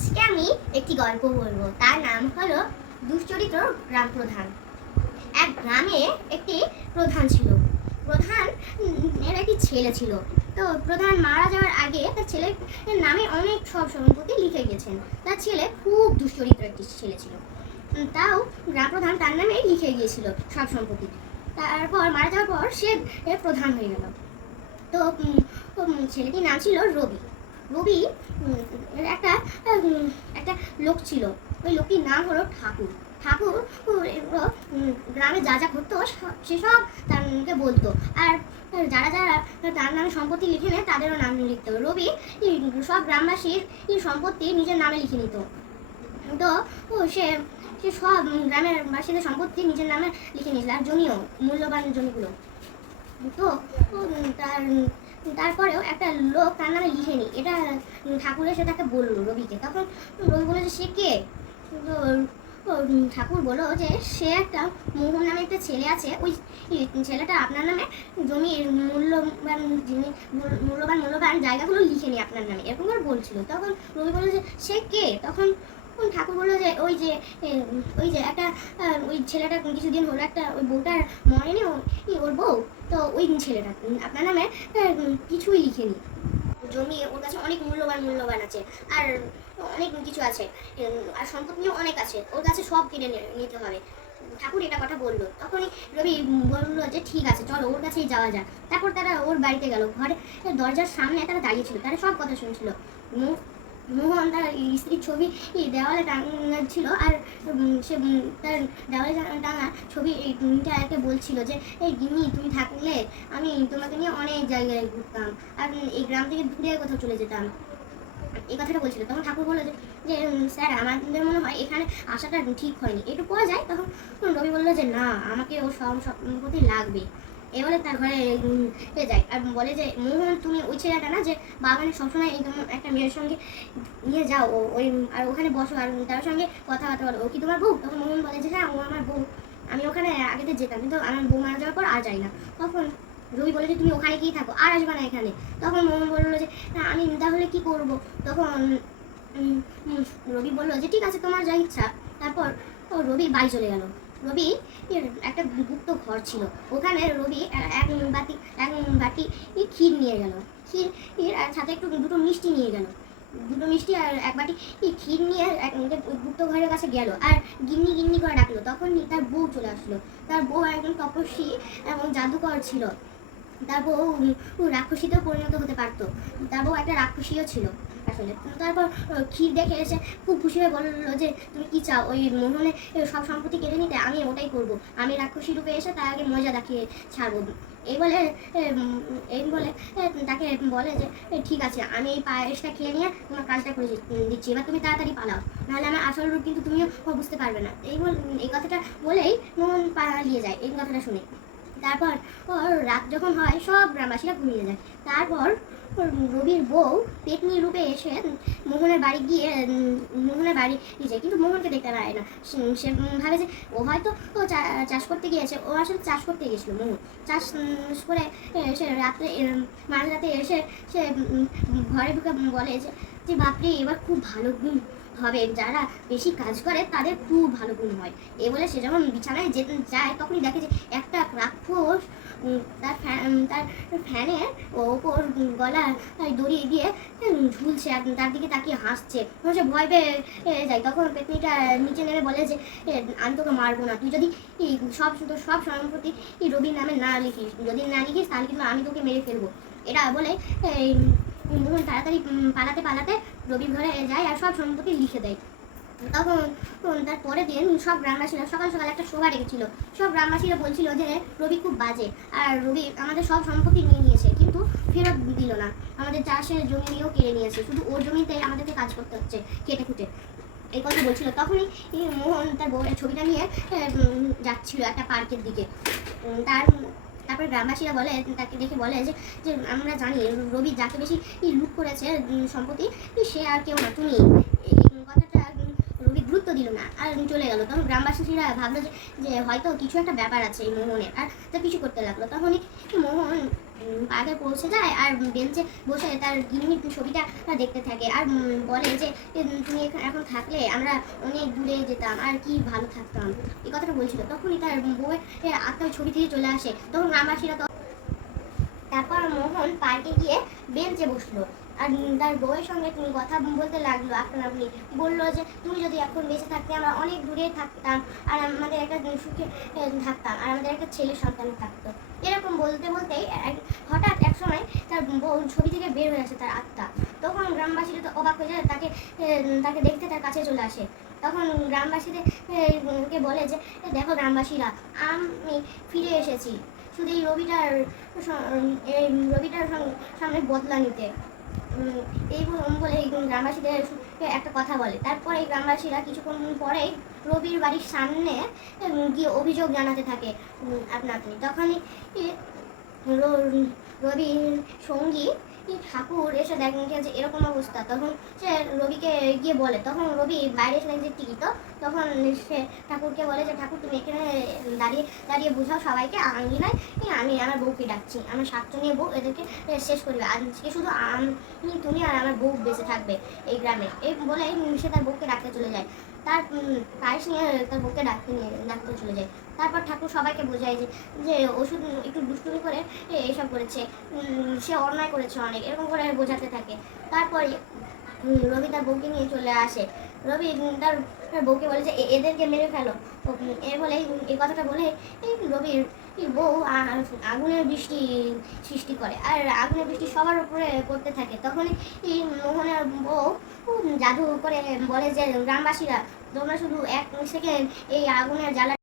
আজকে আমি একটি গল্প বলবো। তার নাম হলো দুশ্চরিত্র গ্রাম প্রধান। এক গ্রামে একটি প্রধান ছিল। প্রধান এর একটি ছেলে ছিল। তো প্রধান মারা যাওয়ার আগে তার ছেলের নামে অনেক সব সম্পত্তি লিখে গেছেন। তার ছেলে খুব দুশ্চরিত্র একটি ছেলে ছিল। তাও গ্রাম প্রধান তার নামে লিখে গিয়েছিল সব সম্পত্তি। তারপর মারা যাওয়ার পর সে প্রধান হয়ে গেল। তো ছেলেটির নাম ছিল রবি। রবি একটা একটা লোক ছিল। ওই লোকটির নাম হলো ঠাকুর। ঠাকুর গ্রামে যা যা ঘটতো সেসব তাকে বলতো। আর যারা যারা তার নামে সম্পত্তি লিখে নেয় তাদেরও নাম লিখত। রবি সব গ্রামবাসীর সম্পত্তি নিজের নামে লিখে নিত। তো সে সে সব গ্রামের বাসীদের সম্পত্তি নিজের নামে লিখে নিয়েছিল, আর জমিও, মূল্যবান জমিগুলো। তো তারপরেও একটা লোক তার নামে লিখেনি, এটা ঠাকুর এসে তাকে বললো রবিকে। তখন রবি বলে যে সে কে। তো ঠাকুর বললো যে সে একটা মোহন নামে একটা ছেলে আছে, ওই ছেলেটা আপনার নামে জমির মূল্যবান জায়গাগুলো লিখে নি আপনার নামে, এরকম করে বলছিল। তখন রবি বললো যে সে কে। তখন ঠাকুর বললো যে ওই যে একটা ওই ছেলেটা কিছুদিন হলো একটা ওই বউটার মরেনি, ওর বউ। তো ওই ছেলেটা আপনার নামে কিছুই লিখেনি, জমি ওর কাছে অনেক মূল্যবান আছে, আর অনেক কিছু আছে, আর সম্পত্তিও অনেক আছে, ওর কাছে সব কিনে নিতে হবে। ঠাকুর এটা কথা বললো। তখনই রবি বললো যে ঠিক আছে, চলো ওর কাছেই যাওয়া যাক। তারপর তারা ওর বাড়িতে গেল। ঘরে দরজার সামনে তারা দাঁড়িয়ে ছিল, তারা সব কথা শুনছিল। মোহন তার স্ত্রীর ছবি দেওয়ালে টাঙাচ্ছিল, আর সে তার দেওয়ালে টাঙা ছবিটাকে বলছিল যে এই গিন্নি, তুমি থাকলে আমি তোমাকে নিয়ে অনেক জায়গায় ঘুরতাম, আর এই গ্রাম থেকে দূরে কোথাও চলে যেতাম, এই কথাটা বলছিল। তখন ঠাকুর বললো যে স্যার, আমাদের মনে হয় এখানে আসাটা ঠিক হয়নি, একটু পড়া যায়। তখন রবি বললো যে না, আমাকে ও সব সম্পত্তি লাগবে। এ বলে তার ঘরে যায় আর বলে যে মোহন, তুমি ওই ছেলেটা না যে বাগানে সবসময় একটা মেয়ের সঙ্গে নিয়ে যাও, ওই আর ওখানে বসো আর তার সঙ্গে কথাবার্তা বলো, ও কি তোমার বউ? তখন মোহন বলে যে হ্যাঁ, ও আমার বউ, আমি ওখানে আগেতে যেতাম, কিন্তু আমার বউ মারা যাওয়ার পর আর যাই না। তখন রবি বলে যে তুমি ওখানে গিয়ে থাকো, আর আসবে না এখানে। তখন মোহন বললো যে আমি তাহলে কি করব? তখন রবি বললো যে ঠিক আছে, তোমার যা ইচ্ছা। তারপর রবি বাড়ি চলে গেল। রবি একটা গুপ্ত ঘর ছিল, ওখানে রবি এক বাটি ক্ষীর নিয়ে গেল। ক্ষীর আর সাথে একটু দুটো মিষ্টি নিয়ে গেল। দুটো মিষ্টি আর এক বাটি ক্ষীর নিয়ে গুপ্ত ঘরের কাছে গেল, আর গিন্নি গিন্নি করে ডাকলো। তখন তার বউ চলে আসলো। তার বউ একজন তপস্বী এবং জাদুকর ছিল। তার বউ রাক্ষসীতেও পরিণত হতে পারতো। তার বউ একটা রাক্ষসীও ছিল আসলে। তারপর ক্ষীর দেখে এসে খুব খুশি হয়ে বললো যে তুমি কি চাও? ওই মোহনে সব সম্পত্তি কেড়ে নিতে? আমি ওটাই করব, আমি রাক্ষসী রূপে এসে তার আগে মজা দেখিয়ে ছাড়বো। এই বলে তাকে বলে যে ঠিক আছে, আমি এই পায়েসটা খেয়ে নিয়ে তোমার কাজটা করে দিচ্ছি, এবার তুমি তাড়াতাড়ি পালাও, নাহলে আমার আসল রূপ কিন্তু তুমিও বুঝতে পারবে না। এই কথাটা বলেই মোহন পালিয়ে যায় এই কথাটা শুনে। তারপর রাত যখন হয়, সব গ্রামবাসীরা ঘুমিয়ে যায়। তারপর রবির বউ পেতনি রূপে এসে মোহনের বাড়ি গিয়ে মোহনের বাড়ি যায়, কিন্তু মোহনকে দেখতে পায় না। সে ভাবে যে ও হয়তো চাষ করতে গিয়েছে, ও আসলে চাষ করতে গেছিলো। মোহন চাষ করে সে রাত্রে মাঝরাতে এসে সে ঘরে ঢুকে বলে যে বাপরে, এবার খুব ভালো গুণ হবে, যারা বেশি কাজ করে তাদের খুব ভালো গুণ হয়। এ বলে সে যখন বিছানায় যেতে যায়, তখনই দেখে যে একটা রাক্ষস তার ফ্যানে ওপর গলা দড়ি দিয়ে ঝুলছে, আর তার দিকে তাকিয়ে হাসছে। সে ভয় পেয়ে যায়। তখন পেতনিটা নিচে নেমে বলে যে আমি তোকে মারবো না, তুই যদি সব সম্পত্তি রবির নামে না লিখিস, যদি না লিখিস তাহলে কিন্তু আমি তোকে মেরে ফেলবো। এটা বলে মোহন তাড়াতাড়ি পালাতে রবির ঘরে যায় আর সব সম্পত্তি লিখে দেয়। তখন তার পরের দিন সব গ্রামবাসীরা সকাল সকাল একটা সভা রেখেছিল। সব গ্রামবাসীরা বলছিল যে রবি খুব বাজে, আর রবি আমাদের সব সম্পত্তি নিয়ে নিয়েছে, কিন্তু ফেরত দিল না, আমাদের চাষের জমি নিয়েও কেড়ে নিয়েছে, শুধু ওর জমিতে আমাদেরকে কাজ করতে হচ্ছে কেটে খুঁটে, এই কথা বলছিল। তখনই মোহন তার বউয়ের ছবিটা নিয়ে যাচ্ছিল একটা পার্কের দিকে। তারপর গ্রামবাসীরা বলে, তাকে দেখে বলে যে আমরা জানি রবি যাকে বেশি লুট করেছে সম্পত্তি, সে আর কেউ না, তুমি। এই কথাটা রবি গুরুত্ব দিল না আর চলে গেল। তখন গ্রামবাসীরা ভাবলো যে হয়তো কিছু একটা ব্যাপার আছে এই মোহনের, আর তা কিছু করতে লাগলো। তখনই মোহন পার্কে পৌঁছে যায় আর বেঞ্চে বসে তার গিন্নির ছবিটা দেখতে থাকে আর বলে যে তুমি এখন থাকলে আমরা অনেক দূরে যেতাম আর কি ভালো থাকতাম, এই কথাটা বলছিল। তখনই তার বউয়ের আত্মা ছবি থেকে চলে আসে। তখন গ্রামবাসীরা তারপর মোহন পার্কে গিয়ে বেঞ্চে বসলো আর তার বউয়ের সঙ্গে কথা বলতে লাগলো আপনা আপনি। বললো যে তুমি যদি এখন বেঁচে থাকতে আমরা অনেক দূরে থাকতাম আর আমাদের একটা সুখে থাকতাম আর আমাদের একটা ছেলে সন্তান থাকতো। এরকম বলতে বলতেই হঠাৎ এক সময় তার বউ ছবি থেকে বের হয়ে আসে তার আত্মা। তখন গ্রামবাসীরা তো অবাক হয়ে যায়, তাকে দেখতে তার কাছে চলে আসে। তখন গ্রামবাসীদের কে বলে যে দেখো গ্রামবাসীরা, আমি ফিরে এসেছি শুধু এই রবিটার সামনে বদলা নিতে। এই বলে গ্রামবাসীদের একটা কথা বলে। তারপরে এই গ্রামবাসীরা কিছুক্ষণ পরেই রবির বাড়ির সামনে গিয়ে অভিযোগ জানাতে থাকে আপনা আপনি। তখনই রবির সঙ্গী ঠাকুর এসে দেখে যে এরকম অবস্থা। তখন সে রবিকে গিয়ে বলে, তখন রবি বাইরে এসে দেখে যে টিকিত। তখন সে ঠাকুরকে বলে যে ঠাকুর তুমি এখানে দাঁড়িয়ে দাঁড়িয়ে বুঝাও সবাইকে আঙ্গিনায় আমি আমার বউকে ডাকছি, আমার সাতজনের বউ এদেরকে শেষ করবে, আজকে শুধু তুমি আর আমার বউ বেঁচে থাকবে এই গ্রামে। এই বলে সে তার বউকে ডাকতে চলে যায়। তার পায়েস নিয়ে তার বউকে ডাকতে চলে যায়। তারপর ঠাকুর সবাইকে বোঝায় যে যে ওষুধ একটু দুষ্টুমি করে এইসব করেছে, সে অন্যায় করেছে অনেক, এরকম করে বোঝাতে থাকে। তারপরে রবি তার বউকে নিয়ে চলে আসে। রবি তার বউকে বলে যে এদেরকে মেরে ফেলো। এ বলে এই কথাটা বলে রবির বউ আগুনের বৃষ্টি সৃষ্টি করে আর আগুনের বৃষ্টি সবার উপরে পড়তে থাকে। তখনই মোহনের বউ জাদু করে বলে যে গ্রামবাসীরা তোমরা শুধু 1 সেকেন্ড এই আগুনের জ্বালা